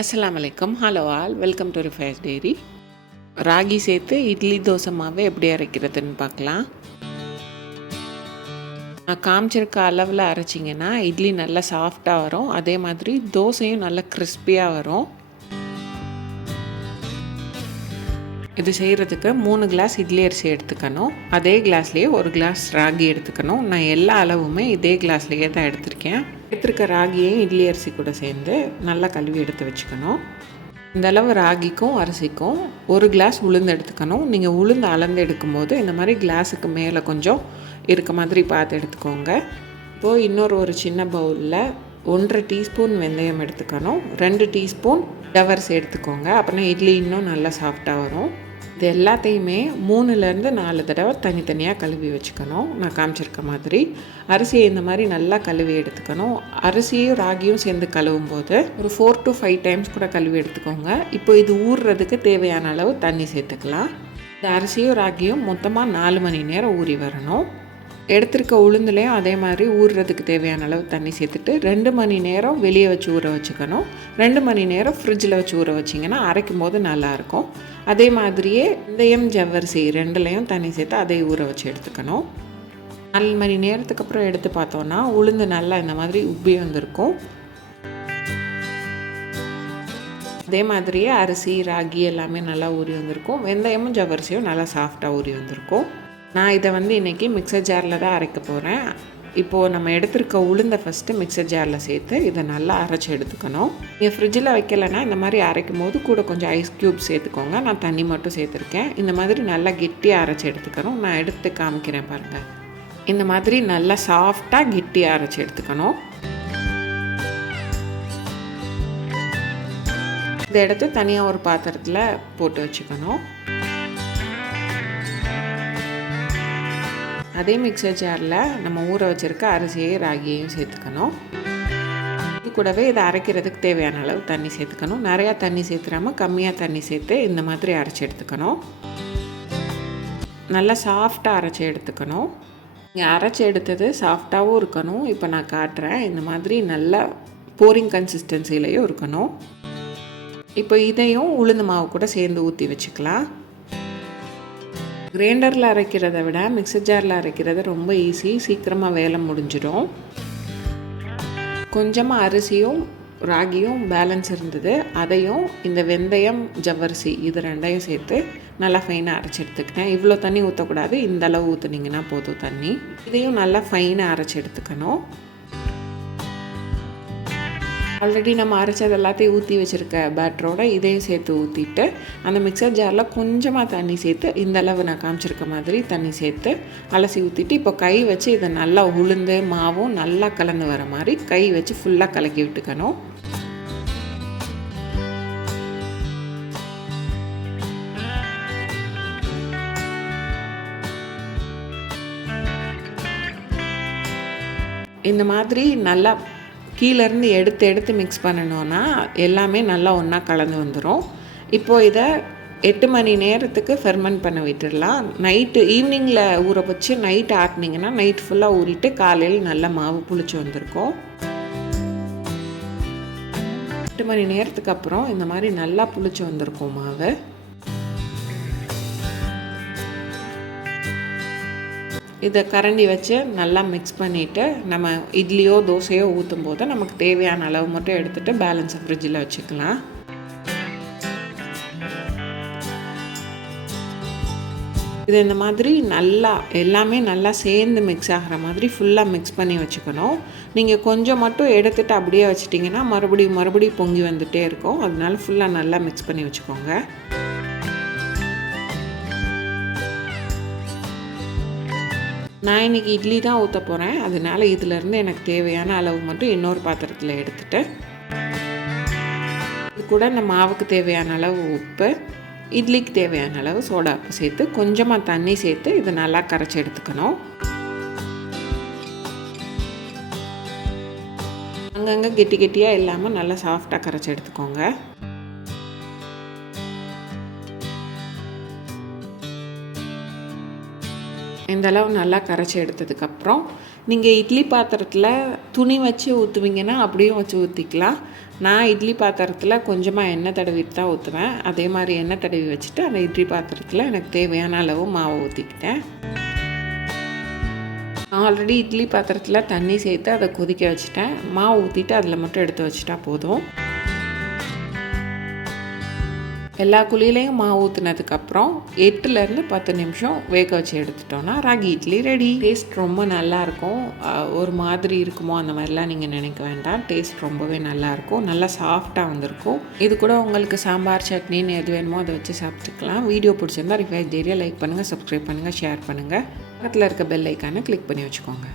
அஸ்ஸலாமு அலைக்கும். Hello all, welcome to Rifais dairy. ராகி சேர்த்து இட்லி தோசை மாவு எப்படி அரைக்கிறதுன்னு பார்க்கலாம். நான் காமிச்சிருக்க அளவில் அரைச்சிங்கன்னா இட்லி நல்லா சாஃப்டாக வரும். அதே மாதிரி தோசையும் நல்லா கிறிஸ்பியாக வரும். இது செய்கிறதுக்கு 3 கிளாஸ் இட்லி அரிசி எடுத்துக்கணும். அதே கிளாஸ்லேயே 1 கிளாஸ் ராகி எடுத்துக்கணும். நான் எல்லா அளவுமே இதே கிளாஸ்லேயே தான் எடுத்திருக்கேன். எடுத்துருக்க ராகியையும் இட்லி அரிசி கூட சேர்ந்து நல்லா கழுவி எடுத்து வச்சுக்கணும். இந்த அளவு ராகிக்கும் அரிசிக்கும் 1 கிளாஸ் உளுந்து எடுத்துக்கணும். நீங்கள் உளுந்து அளந்து எடுக்கும்போது இந்த மாதிரி கிளாஸுக்கு மேலே கொஞ்சம் இருக்க மாதிரி பார்த்து எடுத்துக்கோங்க. இப்போது ஒரு சின்ன பவுலில் 1.5 டீஸ்பூன் வெந்தயம் எடுத்துக்கணும். 2 டீஸ்பூன் ஜவ்வரிசி எடுத்துக்கோங்க. அப்படின்னா இட்லி இன்னும் நல்லா சாஃப்டாக வரும். இது எல்லாத்தையுமே 3லேருந்து 4 தடவை தனித்தனியாக கழுவி வச்சுக்கணும். நான் காமிச்சிருக்க மாதிரி அரிசியை இந்த மாதிரி நல்லா கழுவி எடுத்துக்கணும். அரிசியும் ராகியும் சேர்ந்து கழுவும் போது ஒரு 4 to 5 டைம்ஸ் கூட கழுவி எடுத்துக்கோங்க. இப்போ இது ஊறுறதுக்கு தேவையான அளவு தண்ணி சேர்த்துக்கலாம். இந்த அரிசியும் ராகியும் மொத்தமாக 4 மணி நேரம் ஊறி வரணும். எடுத்துருக்க உளுந்துலேயும் அதே மாதிரி ஊறுறதுக்கு தேவையான அளவு தண்ணி சேர்த்துட்டு 2 மணி நேரம் வெளியே வச்சு ஊற வச்சுக்கணும். 2 மணி நேரம் ஃப்ரிட்ஜில் வச்சு ஊற வச்சிங்கன்னா அரைக்கும் போது நல்லாயிருக்கும். அதே மாதிரியே வெந்தயம் ஜவ்வரிசி 2லையும் தண்ணி சேர்த்து அதை ஊற வச்சு எடுத்துக்கணும். 4 மணி நேரத்துக்கு அப்புறம் எடுத்து பார்த்தோன்னா உளுந்து நல்லா இந்த மாதிரி உப்பி வந்திருக்கும். அதே மாதிரியே அரிசி ராகி எல்லாமே நல்லா ஊறி வந்திருக்கும். வெந்தயமும் ஜவ்வரிசியும் நல்லா சாஃப்டாக ஊறி வந்திருக்கும். நான் இதை இன்றைக்கி மிக்சர் ஜாரில் தான் அரைக்க போகிறேன். இப்போது நம்ம எடுத்துருக்க உளுந்தை ஃபஸ்ட்டு மிக்சர் ஜாரில் சேர்த்து இதை நல்லா அரைச்சி எடுத்துக்கணும். நீங்கள் ஃப்ரிட்ஜில் வைக்கலைன்னா இந்த மாதிரி அரைக்கும் போது கூட கொஞ்சம் ஐஸ் க்யூப் சேர்த்துக்கோங்க. நான் தண்ணி மட்டும் சேர்த்துருக்கேன். இந்த மாதிரி நல்லா கெட்டியாக அரைச்சி எடுத்துக்கணும். நான் எடுத்து காமிக்கிறேன் பாருங்கள். இந்த மாதிரி நல்லா சாஃப்டாக கெட்டியாக அரைச்சி எடுத்துக்கணும். இதை எடுத்து தனியாக ஒரு பாத்திரத்தில் போட்டு வச்சுக்கணும். அதே மிக்சர் ஜாரில் நம்ம ஊற வச்சுருக்க அரிசியையும் ராகியையும் சேர்த்துக்கணும். இது கூடவே இதை அரைக்கிறதுக்கு தேவையான அளவு தண்ணி சேர்த்துக்கணும். நிறையா தண்ணி சேர்த்துறாமல் கம்மியாக தண்ணி சேர்த்து இந்த மாதிரி அரைச்சி எடுத்துக்கணும். நல்லா சாஃப்டாக அரைச்சி எடுத்துக்கணும். நீங்கள் அரைச்சி எடுத்தது சாஃப்டாகவும் இருக்கணும். இப்போ நான் காட்டுறேன். இந்த மாதிரி நல்லா போரிங் கன்சிஸ்டன்சிலையும் இருக்கணும். இப்போ இதையும் உளுந்து மாவு கூட சேர்ந்து ஊற்றி வச்சுக்கலாம். கிரைண்டரில் அரைக்கிறத விட மிக்சர் ஜாரில் அரைக்கிறது ரொம்ப ஈஸி. சீக்கிரமாக வேலை முடிஞ்சிடும். கொஞ்சமாக அரிசியும் ராகியும் பேலன்ஸ் இருந்தது. அதையும் இந்த வெந்தயம் ஜவ்வரிசி இது 2ஐயும் சேர்த்து நல்லா ஃபைனாக அரைச்சி எடுத்துக்கிட்டேன். இவ்வளோ தண்ணி ஊற்றக்கூடாது. இந்த அளவு ஊற்றுனீங்கன்னா போதும் தண்ணி. இதையும் நல்லா ஃபைனாக அரைச்சி எடுத்துக்கணும். ஆல்ரெடி நம்ம அரைச்சது எல்லாத்தையும் ஊற்றி வச்சுருக்க பேட்டரோட இதையும் சேர்த்து ஊற்றிட்டு அந்த மிக்சர் ஜாரில் கொஞ்சமாக தண்ணி சேர்த்து இந்த அளவு நான் காமிச்சிருக்க மாதிரி தண்ணி சேர்த்து அலசி ஊற்றிட்டு இப்போ கை வச்சு இதை நல்லா உளுந்து மாவும் நல்லா கலந்து வர மாதிரி கை வச்சு ஃபுல்லாக கலக்கி விட்டுக்கணும். இந்த மாதிரி நல்லா கீழேருந்து எடுத்து மிக்ஸ் பண்ணணுன்னா எல்லாமே நல்லா ஒன்றா கலந்து வந்துடும். இப்போது இதை 8 மணி நேரத்துக்கு ஃபெர்மெண்ட் பண்ண விட்டுடலாம். ஈவினிங்கில் ஊற வச்சு நைட்டு ஆட்டினீங்கன்னா நைட் ஃபுல்லாக ஊறிட்டு காலையில் நல்லா மாவு புளிச்சு வந்திருக்கும். 8 மணி நேரத்துக்கு அப்புறம் இந்த மாதிரி நல்லா புளிச்சு வந்திருக்கும் மாவு. இதை கரண்டி வச்சு நல்லா மிக்ஸ் பண்ணிவிட்டு நம்ம இட்லியோ தோசையோ ஊற்றும் போது நமக்கு தேவையான அளவு மட்டும் எடுத்துகிட்டு பேலன்ஸை ஃப்ரிட்ஜில் வச்சுக்கலாம். இது இந்த மாதிரி நல்லா எல்லாமே நல்லா சேர்ந்து மிக்ஸ் ஆகிற மாதிரி ஃபுல்லாக மிக்ஸ் பண்ணி வச்சுக்கணும். நீங்கள் கொஞ்சம் மட்டும் எடுத்துகிட்டு அப்படியே வச்சிட்டிங்கன்னா மறுபடியும் பொங்கி வந்துகிட்டே இருக்கும். அதனால ஃபுல்லாக நல்லா மிக்ஸ் பண்ணி வச்சுக்கோங்க. நான் இன்றைக்கி இட்லி தான் ஊற்ற போகிறேன். அதனால் இதிலேருந்து எனக்கு தேவையான அளவு மட்டும் இன்னொரு பாத்திரத்தில் எடுத்துகிட்டு இது கூட இந்த மாவுக்கு தேவையான அளவு உப்பு, இட்லிக்கு தேவையான அளவு சோடா உப்பு சேர்த்து கொஞ்சமாக தண்ணி சேர்த்து இதை நல்லா கரைச்சி எடுத்துக்கணும். அங்கங்கே கெட்டியாக இல்லாமல் நல்லா சாஃப்டாக கரைச்சி எடுத்துக்கோங்க. இந்த அளவு நல்லா கரைச்சி எடுத்ததுக்கப்புறம் நீங்கள் இட்லி பாத்திரத்தில் துணி வச்சு ஊற்றுவீங்கன்னா அப்படியும் வச்சு ஊற்றிக்கலாம். நான் இட்லி பாத்திரத்தில் கொஞ்சமாக எண்ணெய் தடவிட்டு தான் ஊற்றுவேன். அதே மாதிரி எண்ணெய் தடவி வச்சுட்டு அந்த இட்லி பாத்திரத்தில் எனக்கு தேவையான அளவு மாவு ஊற்றிக்கிட்டேன். ஆல்ரெடி இட்லி பாத்திரத்தில் தண்ணி சேர்த்து அதை கொதிக்க வச்சுட்டேன். மாவு ஊற்றிட்டு அதில் மட்டும் எடுத்து வச்சுட்டா போதும். எல்லா குழியிலையும் மாவு ஊற்றுனதுக்கப்புறம் 8லேருந்து 10 நிமிஷம் வேக வச்சு எடுத்துட்டோன்னா ராகி இட்லி ரெடி. டேஸ்ட் ரொம்ப நல்லாயிருக்கும். ஒரு மாதிரி இருக்குமோ அந்த மாதிரிலாம் நீங்கள் நினைக்க வேண்டாம். டேஸ்ட் ரொம்பவே நல்லாயிருக்கும். நல்லா சாஃப்டாக வந்திருக்கும். இது கூட உங்களுக்கு சாம்பார் சட்னின்னு எது வேணுமோ அதை வச்சு சாப்பிட்டுக்கலாம். வீடியோ பிடிச்சிருந்தா ரிஃபைஸ் டேரியா லைக் பண்ணுங்கள், சப்ஸ்கிரைப் பண்ணுங்கள், ஷேர் பண்ணுங்கள். பக்கத்தில் இருக்க பெல் ஐக்கானை கிளிக் பண்ணி வச்சுக்கோங்க.